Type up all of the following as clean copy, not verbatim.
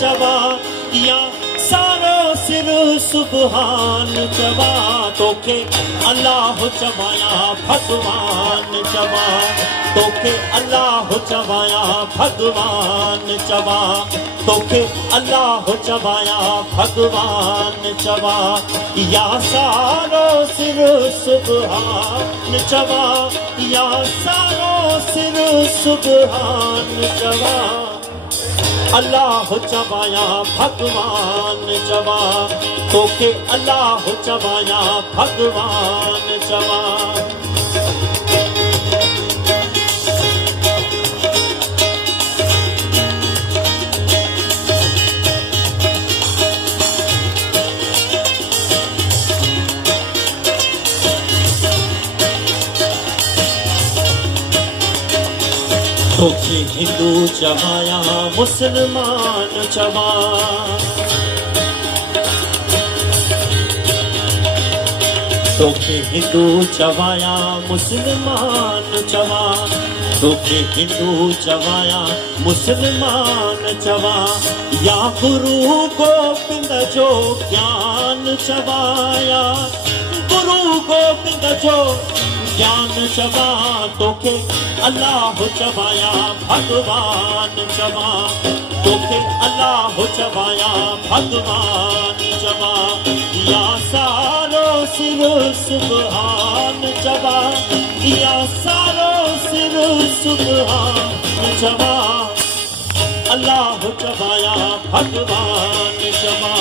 चवा या सारो सिर सुबहान चवा तोखे अल्लाह चवाया भगवान चवा तोखे अल्लाह चवाया भगवान चवा तोखे अल्लाह चवाया भगवान चवा या सारो सिर सुबहान चवा या सारो सिर सुबहान चवा अल्लाह चवाया भगवान चवा तोखे अल्लाह चवाया भगवान चवा तोखे हिंदू चवाया मुसलमान चवा तोखे हिंदू चवाया मुसलमान चवा तोखे हिंदू चवाया मुसलमान चवा या गुरु गोबिंद जो ज्ञान चवाया गुरु गोबिंद जो ज्ञान चवा तोखे अल्लाह चवाया भगवान चवा तोखे अल्लाह चवाया भगवान चवा या सारो सिर सुबहान चवा या सारो सिर सुबहान चवा अल्लाह चवाया भगवान चवा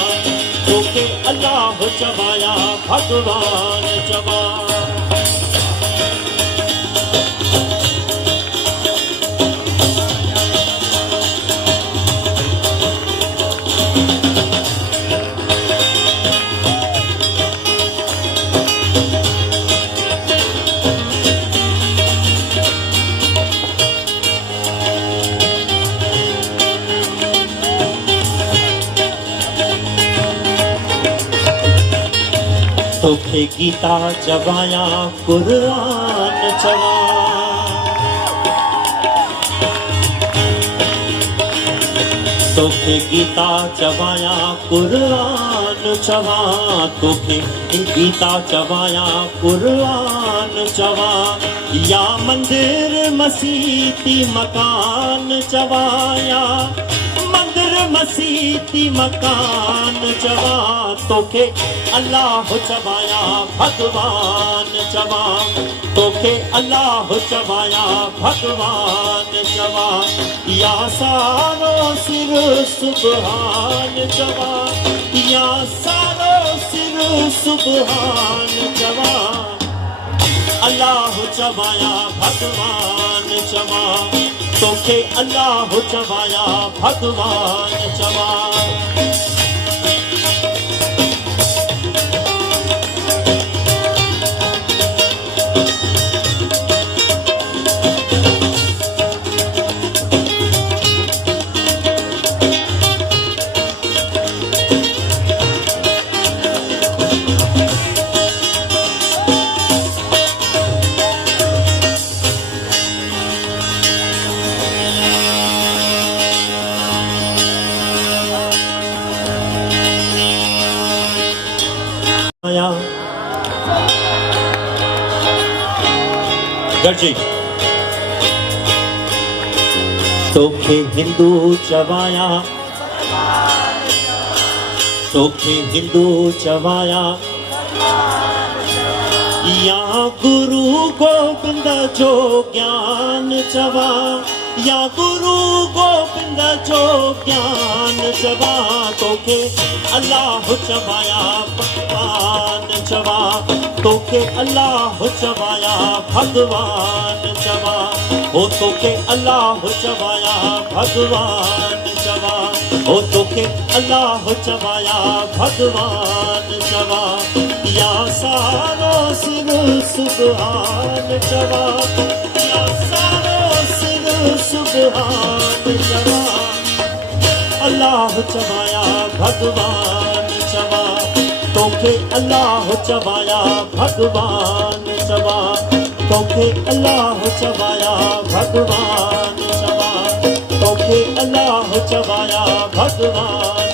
तोखे अल्लाह चवाया भगवान चवा तोखे गीता चवाया कुरान चवा तोखे गीता चवाया कुरान चवा तोखे गीता चवाया कुरान चवा या मंदिर मसीती मकान चवाया मंदिर मसीती मकान चवा तोखे अल्लाह चवाया भगवान चवा तोखे अल्लाह चवाया भगवान चवा या सारो सिर सुबहान चवा या सारो सिर सुबहान चवा अल्लाह चवाया भगवान चवा तोखे अल्लाह चवाया भगवान चवा गर्जी तोखे हिंदू चवाया तोखे हिंदू चवाया या गुरु गोबिंद जो ज्ञान चवा या गुरु गोबिंद जो ज्ञान चवा तोखे अल्लाह चवाया भगवान चवा तोखे अल्लाह चवाया भगवान चवा ओ तोखे अल्लाह चवाया भगवान चवा ओ तोखे अल्लाह चवाया भगवान चवा या सारो सिर सुबहान चवा या सारो सिर सुबहान चवा अल्लाह चवाया भगवान चवा तोखे अल्लाह चवाया भगवान चवा तोखे अल्लाह चवाया भगवान चवा तोखे अल्लाह चवाया भगवान